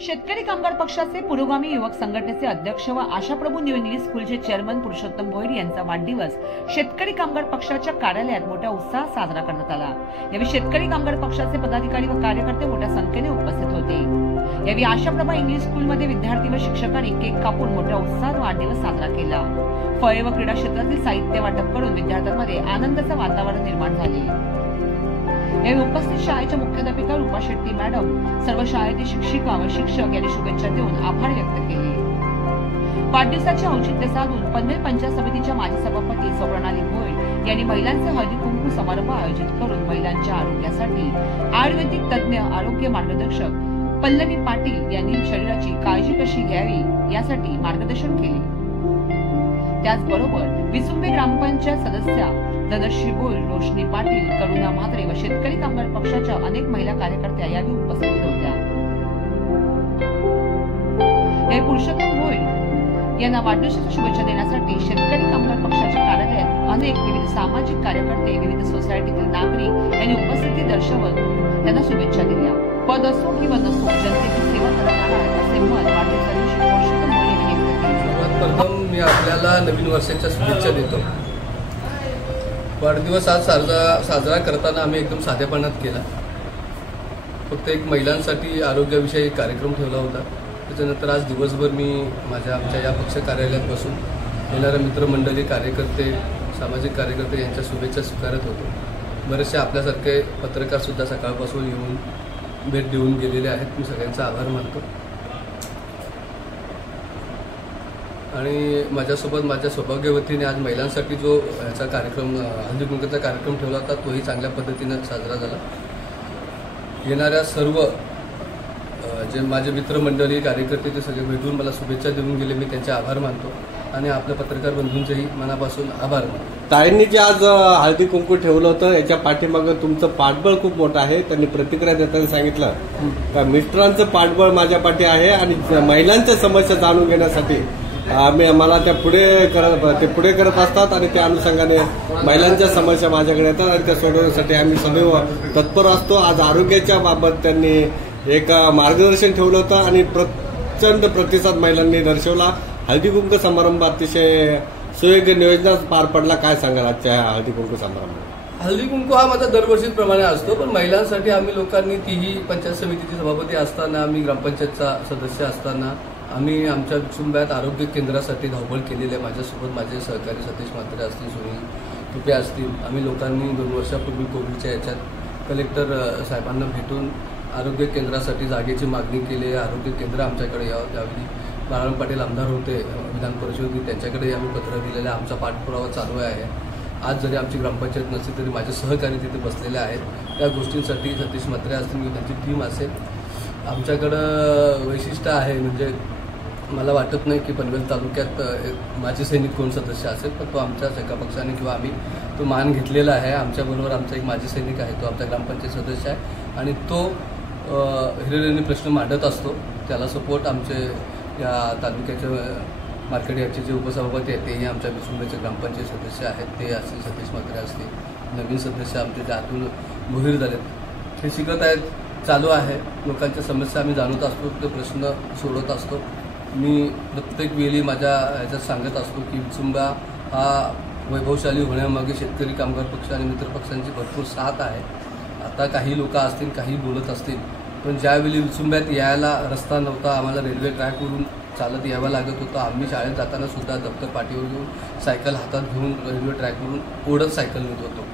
शेतकरी कामगार पक्षाचे पुरोगामी युवक संघटनेचे अध्यक्ष व आशाप्रभू न्यू इंग्लिश स्कूलचे चेअरमन पुरुषोत्तम भोईर यांचा वाढदिवस शेतकरी कामगार पक्षाच्या कार्यालयात मोठ्या उत्साहात साजरा करण्यात आला। यावेळी शेतकरी कामगार पक्षाचे पदाधिकारी व कार्यकर्ते मोठ्या संख्येने उपस्थित होते। यावेळी आशाप्रभा इंग्लिश स्कूलमध्ये विद्यार्थी व शिक्षकांनी केक कापून मोठ्या उत्साहात वाढदिवस साजरा केला। फळे व क्रीडा क्षेत्रातील साहित्य वाटप करून विद्यार्थ्यांमध्ये आनंदाचे वातावरण निर्माण झाले। यावेळी उपस्थित शाळेच्या मुख्याध्यापिका रूपा शेट्टी मॅडम, सर्व शाळेतील शिक्षिका व शिक्षक यांनी शुभेच्छा देऊन आभार व्यक्त केले। वाढदिवसाचे औचित्य साधून पनवेल पंचायत समितीच्या माजी सभापती सौ प्रणाली भोईर यांनी महिलांचे हळदी कुंकू समारंभ आयोजित करून महिलांच्या आरोग्यासाठी आयुर्वेदिक तज्ञ आरोग्य मार्गदर्शक पल्लवी पाटील यांनी शरीराची काळजी कशी घ्यावी यासाठी मार्गदर्शन केले। त्याचबरोबर विसुंबे ग्रामपंचायत सदस्या धनश्री भोईर, रोशनी पाटील, करुणा म्हात्रे व शेतकरी कामगार पक्षाच्या अनेक महिला कार्यकर्त्या यावेळी उपस्थित होत्या। या पुरुषोत्तम भोईर यांना वाढदिवसाच्या शुभेच्छा देण्यासाठी शेतकरी कामगार पक्षाच्या कार्यालयात अनेक विविध सामाजिक कार्यकर्ते, विविध सोसायटीतील नागरिक यांनी उपस्थिती दर्शवत त्यांना शुभेच्छा दिल्या। पद असो किंवा नसो, जनतेची सेवा करत आहात असे मत वाढदिवसा दिवशी पुरुषोत्तम भोईर यांनी व्यक्त केले। सर्वात प्रथम मी आपल्याला नवीन वर्षाच्या शुभेच्छा देतो। वाढदिवस आज साजरा करताना आम्ही एकदम साधेपणात केला। फक्त एक महिलांसाठी आरोग्याविषयी एक कार्यक्रम ठेवला होता। त्याच्यानंतर आज दिवसभर मी आमच्या या पक्ष कार्यालयात बसून येणाऱ्या मित्रमंडळी, कार्यकर्ते, सामाजिक कार्यकर्ते यांच्या शुभेच्छा स्वीकारत होतो। बरेचसे आपल्यासारखे पत्रकार सुद्धा सकाळपासून येऊन भेट देऊन गेलेले आहेत। मी सगळ्यांचा आभार मानतो। आणि माझ्यासोबत माझ्या सौभाग्यवतीने आज महिलांसाठी जो याचा कार्यक्रम, हळदी कुंकूचा कार्यक्रम ठेवला होता, तोही चांगल्या पद्धतीनं साजरा झाला। येणाऱ्या सर्व जे माझे मित्रमंडळी, कार्यकर्ते ते सगळे भेटून मला शुभेच्छा देऊन गेले। मी त्यांचे आभार मानतो आणि आपल्या पत्रकार बंधूंचेही मनापासून आभार मानतो। ताईंनी जे आज हळदी कुंकू ठेवलं होतं याच्या पाठीमागं तुमचं पाठबळ खूप मोठं आहे। त्यांनी प्रतिक्रिया देताना सांगितलं का मिस्टरांचं पाठबळ माझ्या पाठी आहे आणि महिलांच्या समस्या जाणून घेण्यासाठी मला ते पुढे करत असतात आणि त्या अनुषंगाने महिलांच्या समस्या माझ्याकडे येतात आणि त्या सोडवण्यासाठी आम्ही सदैव तत्पर असतो। आज आरोग्याच्या बाबत त्यांनी एक मार्गदर्शन ठेवलं होतं आणि प्रचंड प्रतिसाद महिलांनी दर्शवला। हळदी कुंकू समारंभ अतिशय सुयोग्य नियोजनात पार पडला। काय सांगाल आजच्या हळदी कुंकू समारंभात? हळदी कुंकू हा माझा दरवर्षीप्रमाणे असतो, पण महिलांसाठी आम्ही लोकांनी, तीही पंचायत समितीची सभापती असताना, आम्ही ग्रामपंचायतचा सदस्य असताना आम्ही आमच्या विसुंब्यात आरोग्य केंद्रासाठी धावपळ केलेली आहे। माझ्यासोबत माझे सहकारी सतीश म्हात्रे असतील, सुनील तुपे असतील। आम्ही लोकांनी 2 वर्षापूर्वी कोविडच्या याच्यात कलेक्टर साहेबांना भेटून आरोग्य केंद्रासाठी जागेची मागणी केली। आरोग्य केंद्र आमच्याकडे यावं, त्यावेळी बाळाराम पाटील आमदार होते विधान परिषदेत, त्यांच्याकडे आम्ही पत्र दिलेलं आहे। आमचा पाठपुरावा चालू आहे। आज जरी आमची ग्रामपंचायत नसली तरी माझे सहकारी तिथे बसलेले आहेत। त्या गोष्टींसाठी सतीश म्हात्रे असतील किंवा त्यांची टीम असेल। आमच्याकडं वैशिष्ट्य आहे, म्हणजे मला वाटत नाही की पनवेल तालुक्यात माजी सैनिक कोण सदस्य असेल, पण तो आमच्या एका पक्षाने किंवा आम्ही तो मान घेतलेला आहे। आमच्याबरोबर आमचा एक माजी सैनिक आहे, तो आमच्या ग्रामपंचायत सदस्य आहे आणि तो हिरिरीने प्रश्न मांडत असतो। त्याला सपोर्ट आमचे या तालुक्याचे मार्केट याचे जे उपसभापती आहेत तेही आमच्या विसुंबेचे ग्रामपंचायत सदस्य आहेत, ते असतील सतीश म्हात्रे असतील। नवीन सदस्य आमचे जे अतुल भोईर झालेत, हे शिकत आहेत, चालू आहे। लोकांच्या समस्या आम्ही जाणत असतो, ते प्रश्न सोडवत असतो। मी प्रत्येक वेळी माझ्या ह्याच्यात सांगत असतो की विसुंबा हा वैभवशाली होण्यामागे शेतकरी कामगार पक्ष आणि मित्र पक्षांची भरपूर साथ आहे। आता काही लोक असतील, काही बोलत असतील, पण ज्यावेळी विसुंब्यात यायला रस्ता नव्हता, आम्हाला रेल्वे ट्रॅकवरून चालत यावं लागत होतं। आम्ही शाळेत जाताना सुद्धा दप्तर पाठीवर घेऊन, सायकल हातात घेऊन रेल्वे ट्रॅकवरून ओढत सायकल नेत होतो।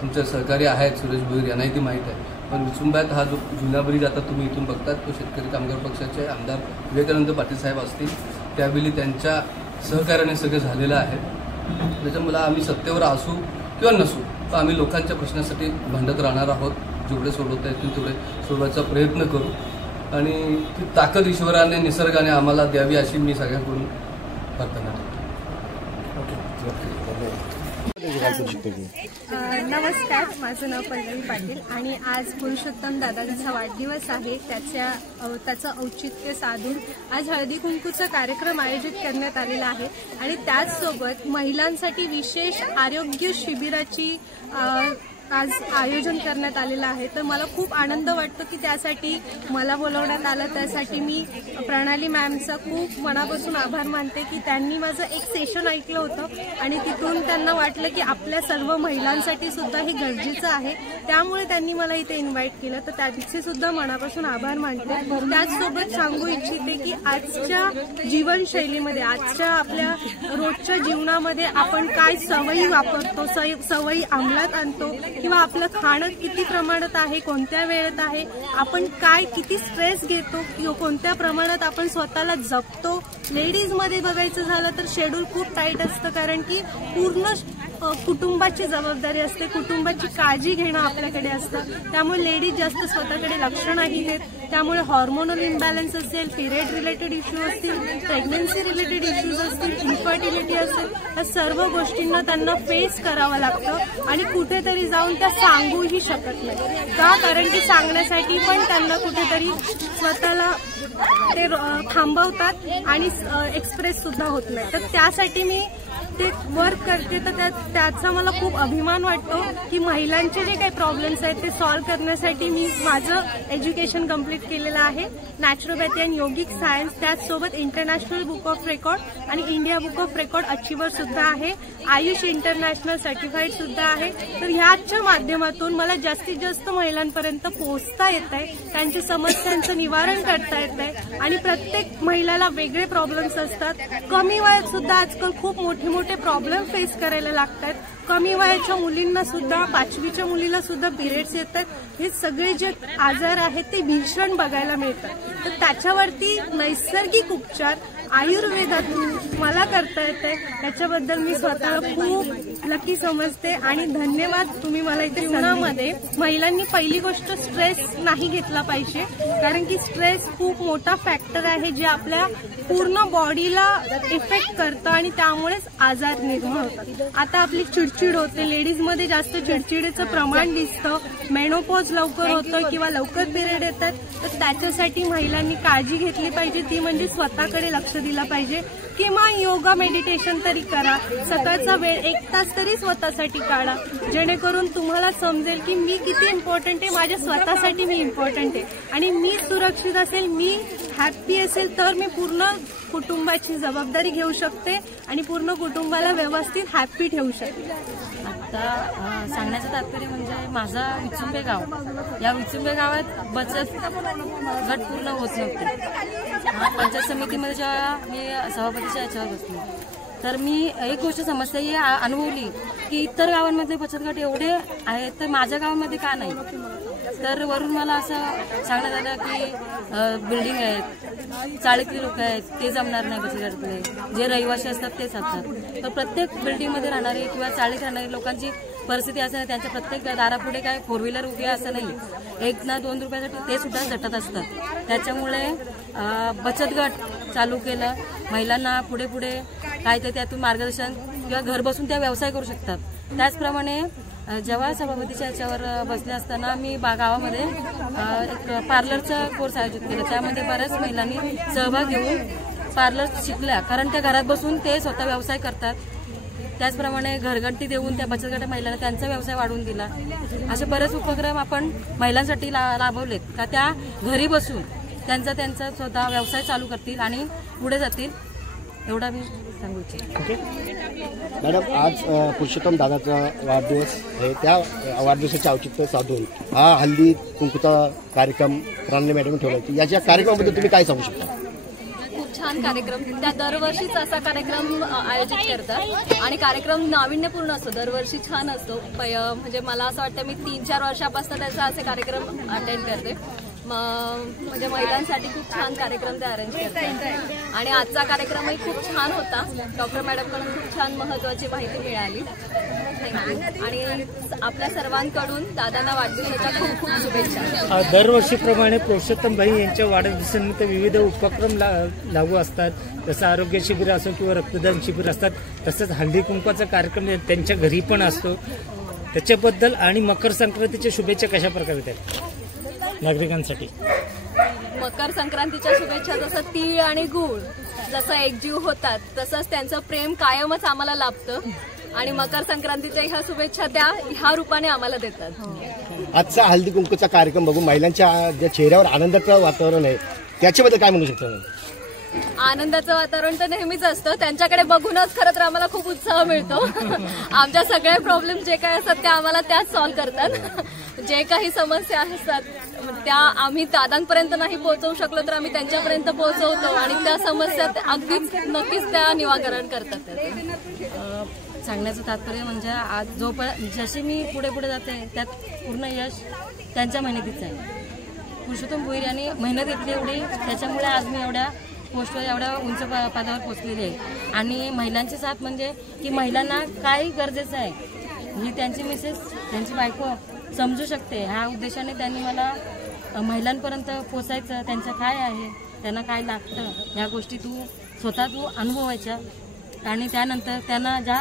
तुमचे सहकारी आहेत सुरेश भोईर, यांनाही ती माहीत आहे। पण विसुंब्यात हा जो जुना ब्रिज आता तुम्ही इथून बघतात, तो शेतकरी कामगार पक्षाचे आमदार विवेकानंद पाटील साहेब असतील, त्यावेळी त्यांच्या सहकार्याने सगळं झालेलं आहे। त्याच्यामुळे आम्ही सत्तेवर असू किंवा नसू, तर आम्ही लोकांच्या प्रश्नासाठी भांडत राहणार आहोत। जेवढे सोडवता येतील तेवढे सोडवायचा प्रयत्न करू आणि ती ताकद ईश्वराने, निसर्गाने आम्हाला द्यावी अशी मी सगळ्यांकडून प्रार्थना करतो। नमस्कार, माझं नाव पल्लवी पाटील आणि आज पुरुषोत्तम दादांचा वाढदिवस आहे। त्याचं औचित्य साधून आज हळदी कुंकूचा कार्यक्रम आयोजित करण्यात आलेला आहे आणि त्याचसोबत महिलांसाठी विशेष आरोग्य शिबिराची आज आयोजन करण्यात आलेलं आहे, तर मला खूप आनंद वाटतो की त्यासाठी मला बोलवण्यात आलं. त्यासाठी मी प्रणाली मॅमचा खूप मनापासून आभार मानते की त्यांनी माझं एक सेशन ऐकलं होतं आणि तिथून त्यांना वाटलं की आपल्या सर्व महिलांसाठी सुद्धा हे गरजेचं आहे, त्यामुळे त्यांनी मला इथे इन्व्हाइट केलं. तर त्यांचे सुद्धा मनापासून आभार मानते. त्याचसोबत सांगू इच्छिते की आजच्या जीवनशैलीमध्ये, आजच्या आपल्या रोजच्या जीवनामध्ये आपण काय सवयी वापरतो, सवयी अंमलात आणतो किंवा आपलं खाणं किती प्रमाणात आहे, कोणत्या वेळेत आहे, आपण काय किती स्ट्रेस घेतो किंवा कोणत्या प्रमाणात आपण स्वतःला जपतो. लेडीजमध्ये बघायचं झालं तर शेड्यूल खूप टाईट असतं, कारण की पूर्ण कुटुंबाची जबाबदारी असते, कुटुंबाची काळजी घेणं आपल्याकडे असतं. त्यामुळे लेडीज जास्त स्वतःकडे लक्ष नाही देत. त्यामुळे हॉर्मोनल इम्बॅलन्स असेल, पिरियड रिलेटेड इश्यू असतील, प्रेग्नन्सी रिलेटेड इश्यूज असतील, इन्फर्टिलिटी असेल, या सर्व गोष्टींना त्यांना फेस करावं लागतं आणि कुठेतरी जाऊन त्या सांगूही शकत नाही. का? कारण की सांगण्यासाठी पण त्यांना कुठेतरी स्वतःला ते थांबवतात आणि एक्सप्रेस सुद्धा होत नाही. तर त्यासाठी मी ते वर्क करते. तर त्याचा मला खूप अभिमान वाटतो की महिलांचे जे काही प्रॉब्लेम्स आहेत ते सॉल्व्ह करण्यासाठी मी माझं एज्युकेशन कंप्लीट केलेलं आहे, नॅचरोपॅथी अँड योगिक सायन्स. त्याचसोबत इंटरनॅशनल बुक ऑफ रेकॉर्ड आणि India book of record achiever सुद्धा आहे, आयुष इंटरनॅशनल सर्टिफाईड सुद्धा आहे. तर ह्याच्या माध्यमातून मला जास्तीत जास्त महिलांपर्यंत पोहोचता येत आहे, त्यांच्या समस्यांचं निवारण करता येत आहे. आणि प्रत्येक महिलाला वेगळे प्रॉब्लेम्स असतात. कमी वयात सुद्धा आजकाल खूप मोठे प्रॉब्लेम फेस करायला लागतात. कमी वयाच्या मुलींना सुद्धा, 5वीच्या मुलीला सुद्धा पिरियड्स येतात. हे सगळे जे आजार आहेत ते भीषण बघायला मिळतात. तर त्याच्यावरती नैसर्गिक उपचार आयुर्वेदातून मला करता येते, त्याच्याबद्दल मी स्वतःला खूप लकी समजते आणि धन्यवाद. तुम्ही मला इथे जीवनामध्ये महिलांनी पहिली गोष्ट स्ट्रेस नाही घेतला पाहिजे, कारण की स्ट्रेस खूप मोठा फॅक्टर आहे जे आपल्या पूर्ण बॉडीला इफेक्ट करतं आणि त्यामुळेच आजार निर्माण होतात. आता आपली चिडचिड होते, लेडीजमध्ये जास्त चिडचिडीचं प्रमाण दिसतं, मेनोपॉज लवकर होतं किंवा लवकर पिरियड येतात. तर त्याच्यासाठी महिलांनी काळजी घेतली पाहिजे, ती म्हणजे स्वतःकडे लक्ष दिला पाहिजे. किंवा योगा मेडिटेशन तरी करा, सकाळचा वेळ 1 तास तरी स्वतःसाठी काढा, जेणेकरून तुम्हाला समजेल की मी किती इम्पॉर्टंट आहे, माझ्या स्वतःसाठी मी इम्पॉर्टंट आहे. आणि मी सुरक्षित असेल, मी हॅप्पी असेल, तर मी पूर्ण कुटुंबाची जबाबदारी घेऊ शकते आणि पूर्ण कुटुंबाला व्यवस्थित हॅप्पी ठेवू शकते. आता सांगण्याचं तात्पर्य म्हणजे माझा विचुंबे गाव, या विचुंबे गावात बचत गट पूर्ण होत नव्हते. पंचायत समितीमध्ये जेव्हा मी सभापतीच्या याच्यावर बसले, तर मी एक गोष्ट समस्या ही अनुभवली की इतर गावांमध्ये बचत गट एवढे आहेत तर माझ्या गावामध्ये का नाही. तर वरून मला असं सांगण्यात आलं की बिल्डिंग आहेत, चाळीतली लोक आहेत, ते जमणार नाही बचत गटातले, जे रहिवासी असतात तेच असतात. तर प्रत्येक बिल्डिंगमध्ये राहणारी किंवा चाळीत राहणारी लोकांची परिस्थिती असं नाही, त्यांच्या प्रत्येक दारापुढे काय 4 व्हीलर उभी आहे असं नाही, 1 ना 2 रुपयासाठी ते सुद्धा झटत असतात. त्याच्यामुळे बचत गट चालू केलं, महिलांना पुढे पुढे काय तर त्यातून मार्गदर्शन किंवा घर बसून त्या व्यवसाय करू शकतात. त्याचप्रमाणे जेव्हा सभापतीच्या याच्यावर बसले असताना मी गावामध्ये एक पार्लरचा कोर्स आयोजित केला, त्यामध्ये बऱ्याच महिलांनी सहभाग घेऊन पार्लर शिकल्या, कारण त्या घरात बसून ते स्वतः व्यवसाय करतात. त्याचप्रमाणे घरगंटी देऊन त्या बचत गट महिलांना त्यांचा व्यवसाय वाढवून दिला. असे बरेच उपक्रम आपण महिलांसाठी राबवलेत का त्या घरी बसून त्यांचा स्वतः व्यवसाय चालू करतील आणि पुढे जातील, एवढा मी सांगू इच्छिते. मॅडम, आज पुरुषोत्तम दादाचा वाढदिवस आहे, त्या वाढदिवसाचे औचित्य साधून हा हल्दी कुंकूचा कार्यक्रम प्रणाली मॅडम ठेवला होता. याच्या कार्यक्रमाबद्दल तुम्ही काय सांगू शकता? छान कार्यक्रम, त्या दरवर्षीच असा कार्यक्रम आयोजित करतात आणि कार्यक्रम नाविन्यपूर्ण असतो, दरवर्षी छान असतो. म्हणजे मला असं वाटतं मी 3-4 वर्षापासून त्याचा असे कार्यक्रम अटेंड करते. म्हणजे महिलांसाठी खूप छान कार्यक्रम ते अरेंज करतात आणि आजचा कार्यक्रमही खूप छान होता. डॉक्टर मॅडमकडून खूप छान महत्त्वाची माहिती मिळाली. थँक्यू. आणि आपल्या सर्वांकडून दादांना वाढदिवसाच्या खूप खूप शुभेच्छा. दरवर्षीप्रमाणे पुरुषोत्तम भाई यांच्या वाढदिवसानिमित्त विविध उपक्रम लागू असतात, जसं आरोग्य शिबिर असो किंवा रक्तदान शिबिर असतात, तसंच हळदी कुंकवाचा कार्यक्रम त्यांच्या घरी पण असतो. त्याच्याबद्दल आणि मकर संक्रांतीच्या शुभेच्छा कशा प्रकारे देतात नागरिकांसाठी? मकर संक्रांतीच्या शुभेच्छा, जसं तीळ आणि गूळ जसं एकजीव होतात तसंच त्यांचं प्रेम कायमच आम्हाला लाभतं आणि मकर संक्रांतीच्या ह्या शुभेच्छा त्या ह्या रूपाने आम्हाला देतात. आजचा हळदी कुंकूचा कार्यक्रम बघून महिलांच्या ज्या चेहऱ्यावर आनंदाचं वातावरण आहे त्याच्याबद्दल काय म्हणू शकता? आनंदाचं वातावरण तर नेहमीच असतं. त्यांच्याकडे बघूनच खरं तर आम्हाला खूप उत्साह मिळतो. आमच्या सगळे प्रॉब्लेम जे काही असतात त्या आम्हाला त्याच सॉल्व्ह करतात. जे काही समस्या असतात त्या आम्ही दादांपर्यंत नाही पोहोचवू शकलो तर आम्ही त्यांच्यापर्यंत पोहोचवतो आणि त्या समस्या अगदीच नक्कीच त्या निराकरण करतात. सांगण्याचं तात्पर्य म्हणजे आज जशी मी पुढे पुढे जाते त्यात पूर्ण यश त्यांच्या मेहनतीचं आहे. पुरुषोत्तम भोईर यांनी मेहनत घेतली एवढी, त्याच्यामुळे आज मी एवढ्या पोस्टवर एवढ्या उंच पदावर पोहोचलेली आहे. आणि महिलांची साथ म्हणजे की महिलांना काय गरजेचं आहे ही त्यांची मिसेस, त्यांची बायको समजू शकते. ह्या उद्देशाने त्यांनी मला महिलांपर्यंत पोचायचं, त्यांचं काय आहे, त्यांना काय लागतं ह्या गोष्टी स्वतः तू अनुभवायच्या आणि त्यानंतर त्यांना ज्या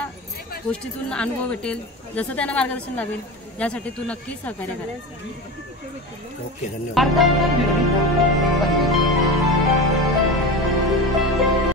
गोष्टीतून अनुभव भेटेल, जसं त्यांना मार्गदर्शन लाभेल यासाठी तू नक्की सहकार्य करायचं. ओके, धन्यवाद.